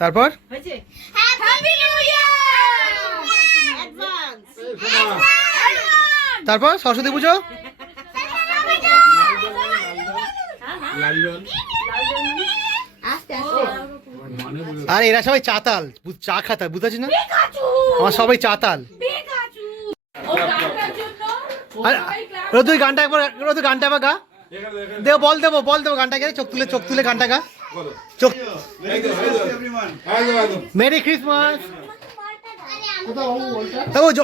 তারপর তারপর সরস্বতী পুজো আর এরা সবাই চাতাল চা খাতাল বুঝতে পারছিস না আমার সবাই চাতাল তুই গানটা একবার তুই গানটা একবার গা দেবো বল দেবো গানটা গে চোখ তুলে গানটা গা চোখ মেরি ক্রিসমাস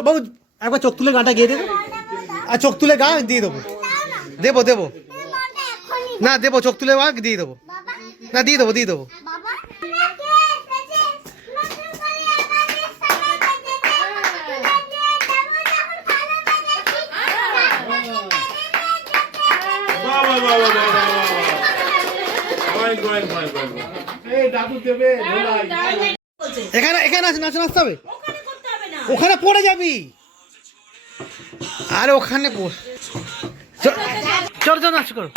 বাবু একবার চোখ তুলে গানটা গিয়ে দেবো আর চোখ তুলে গা দিয়ে দেবো না দেবো চোখ তুলে গা দিয়ে দেবো না দিয়ে দেবো এখানে নাচতে হবে ওখানে পড়ে যাবি আরে ওখানে চল নাচ করো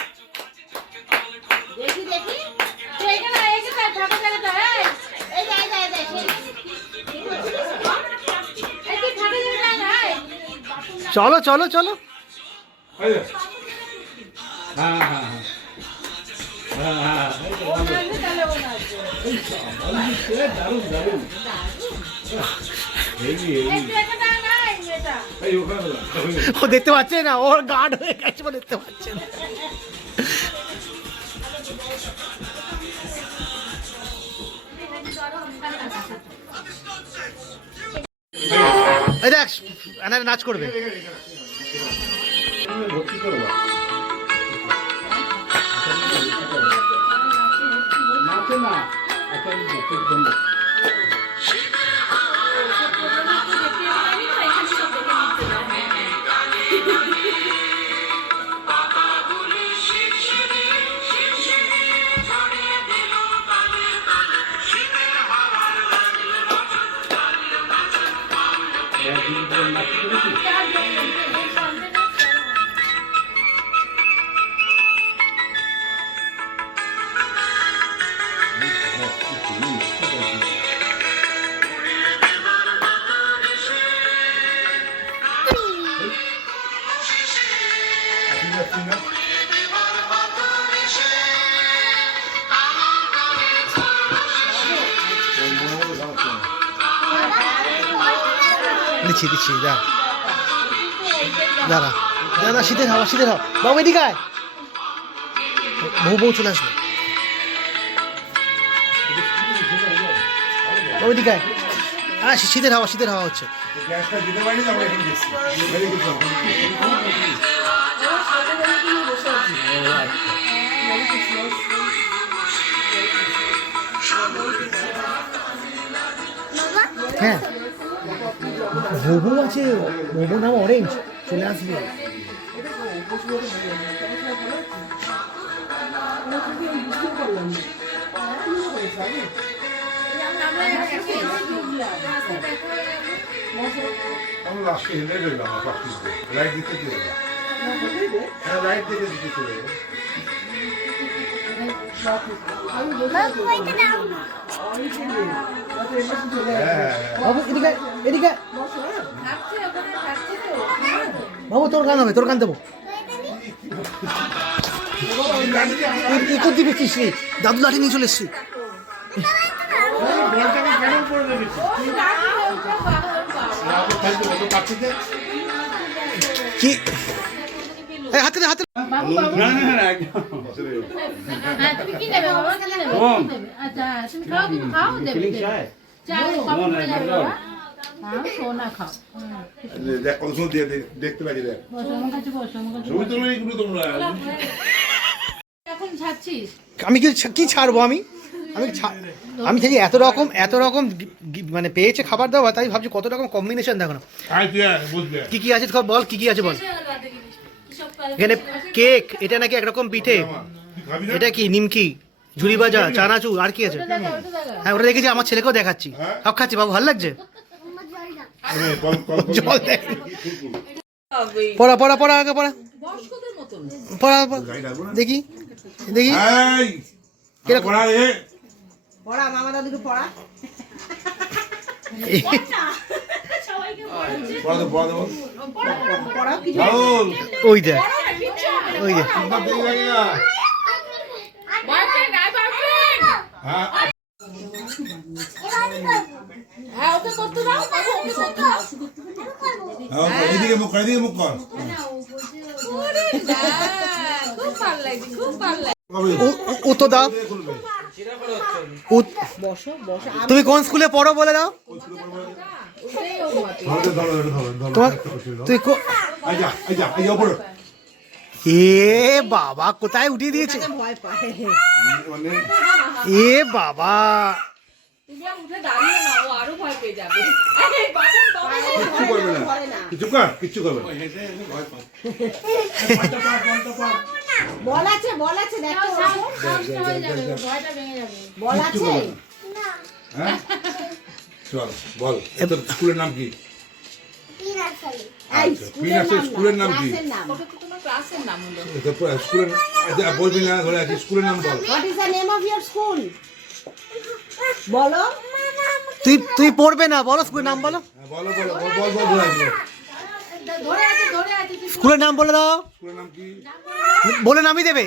চলো ও দেখতে পাচ্ছে না ওর গার্ড হয়ে গেছে দেখতে পাচ্ছে না দেখ নাচ করবে দিচ্ছি দাদা শীতের হাওয়া বাবু এদিকে আয় বউ চলে আসবে বাবু এদিকে আয় শীতের হাওয়া হচ্ছে হ্যাঁ ভোবো আছে ভোবো নাম অরেঞ্জ চলে আসবে বাবু এদিকে বাবু তোর গান হবে তোর গান দেবো দাদু লাঠি নিয়ে চলে এসছি কি হাতে হাতে সোনা খাও দেখ কত সুন্দর দিয়ে দেখতে লাগে দেখ ছবি তুলে এগুলো তোমরা এখন ছাড়ছিস আমি কি ছাড়বো আমি আমি থেকে এত রকম মানে পেয়েছে খাবার দাবার, তাই ভাবছি কত রকম কম্বিনেশন দেখো না। আয় তুই আয় বুঝবে কি আছে সব বল, কি আছে বল। এখানে কেক, এটা নাকি একরকম পিঠে, এটা কি নিমকি, ঝুরি ভাজা, চানাচুর, আর কি আছে? হ্যাঁ ওটা দেখেছি, আমার ছেলেকেও দেখাচ্ছি, সব খাচ্ছি। বাবু ভালো লাগছে? জল দেখ। পড়া পড়া পড়া আগে পড়া পড়া দেখি দেখি কিরকম পড়া মামা দাদুকে পড়া ওই দেখ ওই দেখ হ্যাঁ ওকে করতে দাও বাবু, ওকে করতে দাও। এদিকে মুখ কর, এদিকে মুখ কর। ওরে না, খুব ভালো লাগছে, খুব ভালো লাগছে। ও তো দাও। বসো বসো তুমি কোন স্কুলে পড়ো বলে দাও তোমার। তুই এ বাবা কোথায় উঠিয়ে দিয়েছে, ভয় পায় এ বাবা। তুমি আর উঠে দাঁড়িয়ে না, ও আরো ভয় পেয়ে যাবে। এই বাবু, বাবু। কিচ্ছু করবে না। বল আছে দেখো বল আছে হ্যাঁ চল বল, তোর স্কুলের নাম কি? এই স্কুলের নাম কি? ক্লাসের নাম ওটা তো তোমার ক্লাসের নাম হলো। স্কুলের বলবি না, ধরে আছি স্কুলের নাম বল। What is the name of your school? বলো তুই পড়বে না, বলো স্কুলের নাম বলো। বলো বলো বল বল ধরে আছি ধরে আছে স্কুলের নাম বলে দাও, স্কুলের নাম কি? বলে নামই দেবে।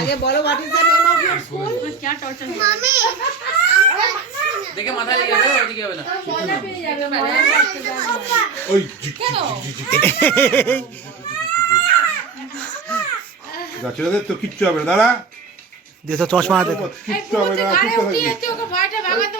আগে বলো what is the name of your school? क्या टॉर्चर দেখে মাথা লেগে যাবে, ওদিকে হবে না। মজা পেয়ে যাবে ওই ছেলেদের তো কিচ্ছু হবে না, দাঁড়া দিয়ে তো চশমা হাতে। কিচ্ছু হবে না, কিচ্ছু হবে না। ওকে ভয়টা ভাগাতে